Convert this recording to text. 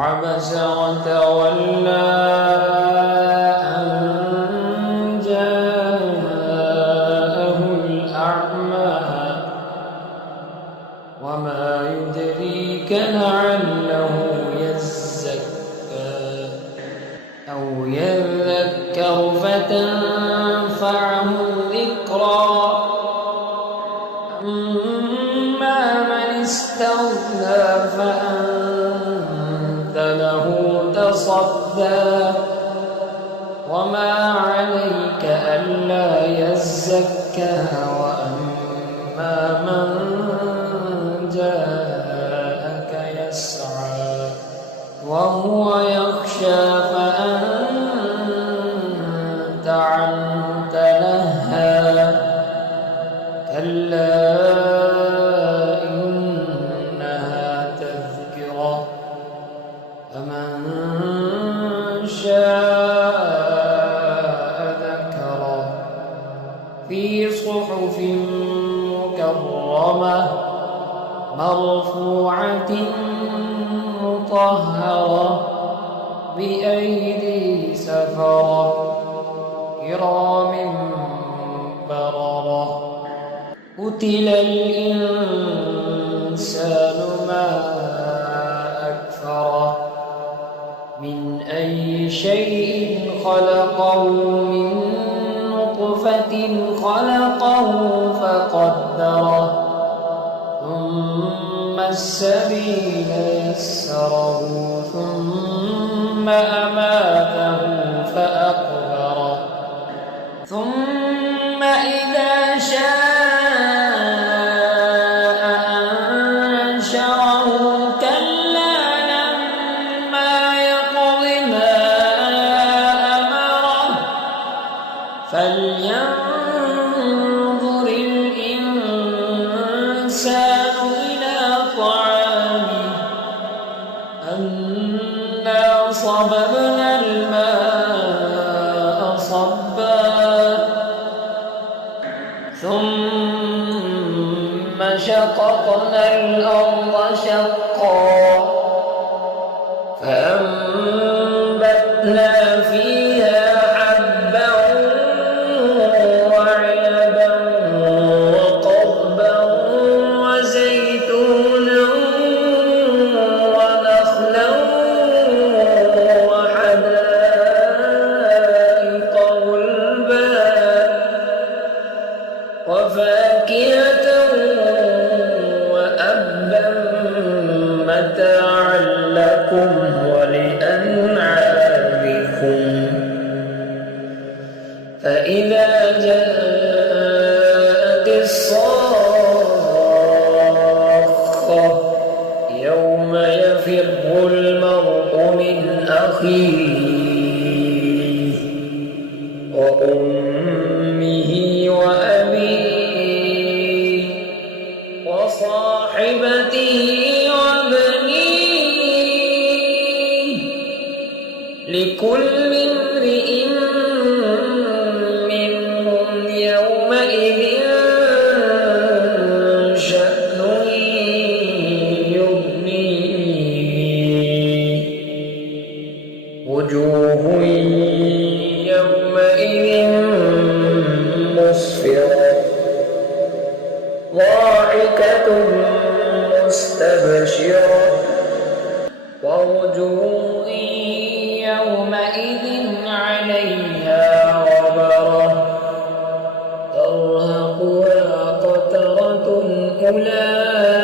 عبس وتولى أن جاءه الأعمى وما يدريك لعله يزكى أو يذكر فتنفعه الذكرى أما من استغنى فأنت له تصدى وما عليك ألا يزكى وأما من جاءك يسعى وهو يخشى فأنت عنه تلهى كلا إنها تذكرة فمن شاء ذكره في صحف مكرمة مرفوعة مطهرة بأيدي سفرة كرام بررة قتل الإنسان ما أكفره من أي شيء خلقه من نطفة خلقه فقدره ثم السبيل يسره ثم أماته فأقبره ثم إذا شاء أنشره كلا لما يقض ما أمره فلينظر الإنسان إلى طعامه أنا صببنا الماء صبا ثم شققنا الأرض شقا فأنبتنا فيها حبا وعنبا وقضبا وزيتونا ونخلا وحدائق غلبا وفاكهة وأبا متاعا لكم ولأنعامكم فإذا جاءت الصاخة يوم يفر المرء من أخيه وأمه وأبيه وصاحبته وبنيه لكل امرئ منهم يومئذ شأن يغنيه وجوه يومئذ مسفرة ضاحكة مستبشرة ووجوه يومئذ عليها غبرة ترهقها قترة أولئك